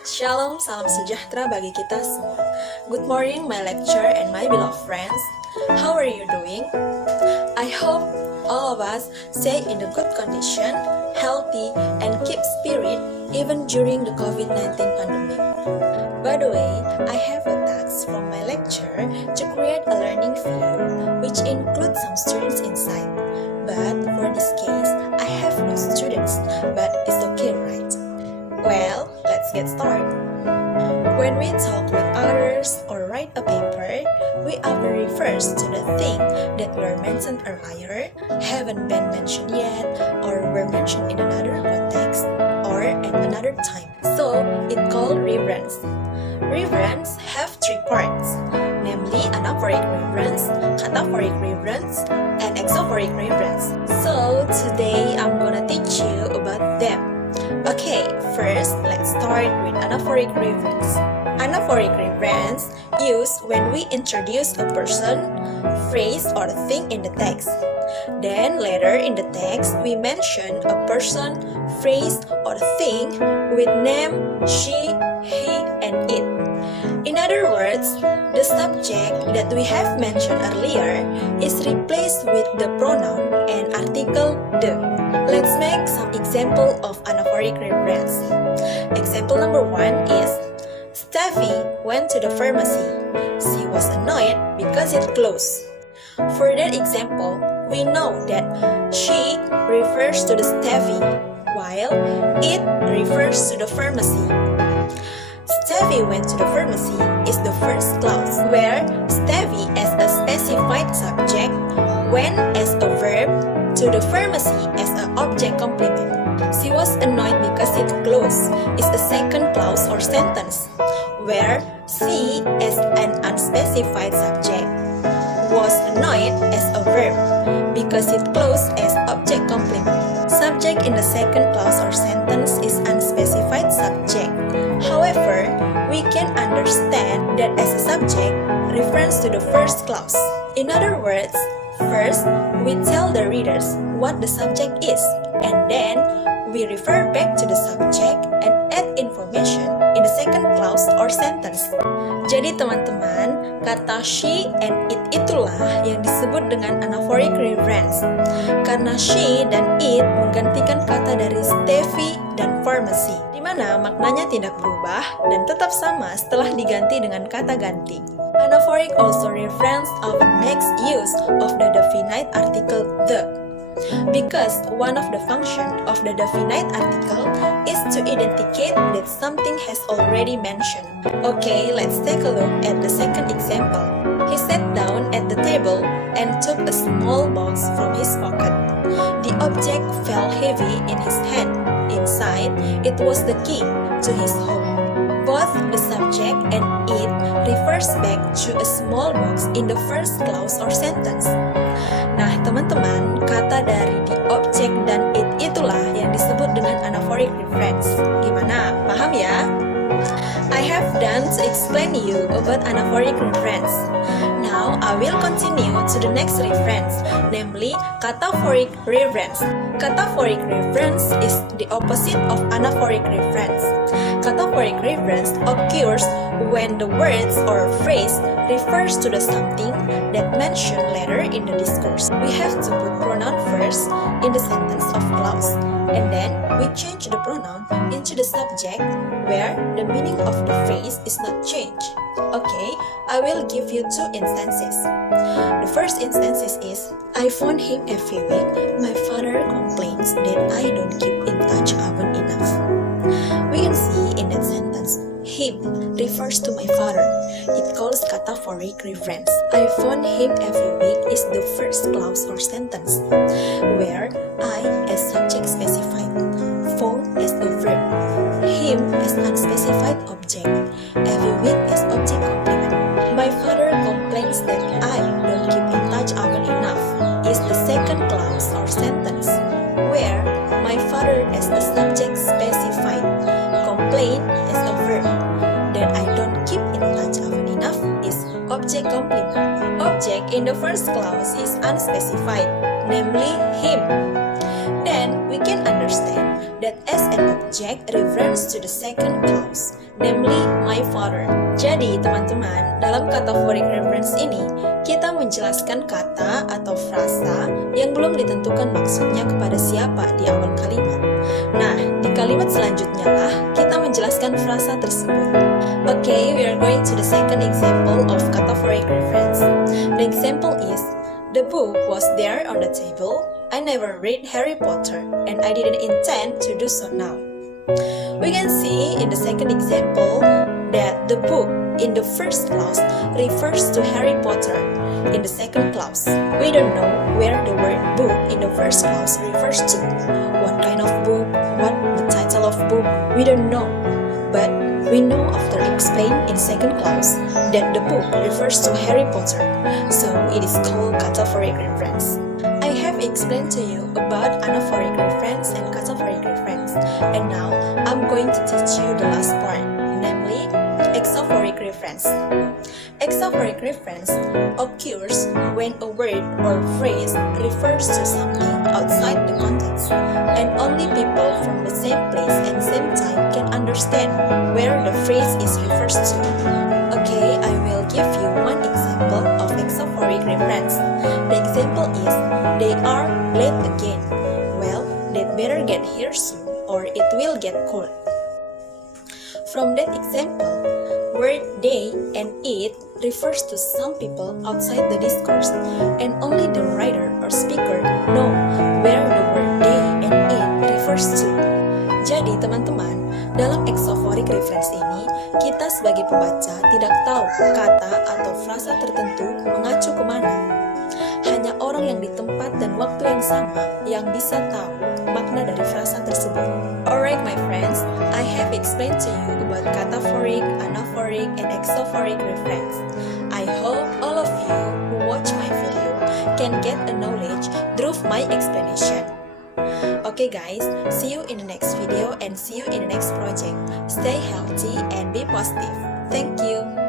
Shalom, salam sejahtera bagi kita semua. Good morning, my lecturer and my beloved friends. How are you doing? I hope all of us stay in a good condition, healthy, and keep spirit even during the COVID-19 pandemic. By the way, I have a task from my lecturer to create a learning video which includes some students inside. But for this case, I have no students, but it's okay, right? Well, let's get started. When we talk with others or write a paper, we often refers to the thing that were mentioned earlier, haven't been mentioned yet, or were mentioned in another context or at another time. So, it's called reference. Reference have three parts, namely Anaphoric reference, Cataphoric reference, and Exophoric reference. So, today I'm gonna teach you about them. Okay, first, let's start with Anaphoric reference. Anaphoric reference used when we introduce a person, phrase, or thing in the text. Then later in the text, we mention a person, phrase, or thing with name, she, he, and it. In other words, the subject that we have mentioned earlier is replaced with the pronoun and article the. Let's make some example of Anaphoric reference. Example number 1 is Steffi went to the pharmacy. She was annoyed because it closed. For that example, we know that she refers to the Steffi, while it refers to the pharmacy. Steffi went to the pharmacy is the first clause, where Steffi as a specified subject went as a verb to the pharmacy as an object complement. She was annoyed because it closed is the second clause or sentence, where she as an unspecified subject was annoyed as a verb because it closed as object complement. Subject in the second clause or sentence is unspecified subject. However, we can understand that as a subject refers to the first clause. In other words, first we tell the readers what the subject is, and then we refer back to the subject and add information in the second clause or sentence. Jadi teman-teman, kata she and it itulah yang disebut dengan anaphoric reference. Karena she dan it menggantikan kata dari Steffi dan pharmacy, di mana maknanya tidak berubah dan tetap sama setelah diganti dengan kata ganti. Anaphoric also reference often makes use of the definite article the, because one of the functions of the definite article is to indicate that something has already mentioned. Okay, let's take a look at the second example. He sat down at the table and took a small box from his pocket. The object felt heavy in his hand. Inside, it was the key to his home. Both the subject and it refers back to a small box in the first clause or sentence. Nah, teman-teman, kata dari the object dan it itulah yang disebut dengan anaphoric reference. Gimana? Paham ya? I have done to explain you about anaphoric reference. Now, I will continue to the next reference, namely cataphoric reference. Cataphoric reference is the opposite of anaphoric reference. Cataphoric reference occurs when the words or phrase refers to the something that mentioned later in the discourse. We have to put pronoun first in the sentence of clause, and then we change the pronoun into the subject where the meaning of the phrase is not changed. Okay, I will give you two instances. The first instance is, I phone him every week. My father complains that I don't keep in touch often enough. We can see in that sentence, him refers to my father. It calls cataphoric reference. I phone him every week is the first clause or sentence, where I as subject specified, phone as a verb, him as unspecified object, every week as object complement. My father complains that I don't keep in touch often enough is the second clause or sentence, where my father as the subject specified, complain as a verb, that I don't keep in touch often enough is object complement. Object in the first clause is unspecified, namely him. Then we can understand that as an object refers to the second clause, namely my father. Jadi teman-teman, dalam Cataphoric Reference ini, kita menjelaskan kata atau frasa yang belum ditentukan maksudnya kepada siapa di awal kalimat. Nah, di kalimat selanjutnya lah kita menjelaskan frasa tersebut. Okay, we are going to the second example of Cataphoric Reference. The example is, the book was there on the table. I never read Harry Potter and I didn't intend to do so now. We can see in the second example that the book in the first clause refers to Harry Potter. In the second clause, we don't know where the word book in the first clause refers to. What kind of book, what the title of book, we don't know. But we know after explained in second clause that the book refers to Harry Potter, so it is called Cataphoric Reference. I have explained to you about Anaphoric reference and Cataphoric reference, and now I'm going to teach you the last part, namely Exophoric reference. Exophoric reference occurs when a word or phrase refers to something outside the context, and only people from the same place and same time can understand where the phrase is refers to. Okay, I will give you one example of exophoric reference. The example is, they are late again. Well, they'd better get here soon or it will get cold. From that example, word they and it refers to some people outside the discourse, and only the writer or speaker know where the word they and it refers to. Jadi teman-teman, dalam exophoric reference ini, kita sebagai pembaca tidak tahu kata atau frasa tertentu mengacu kemana. Hanya orang yang di tempat dan waktu yang sama yang bisa tahu makna dari frasa tersebut. Alright my friends, I have explained to you about cataphoric, anaphoric, and exophoric reference. I hope all of you who watch my video can get a knowledge through my explanation. Okay guys, see you in the next video and see you in the next project. Stay healthy and be positive. Thank you.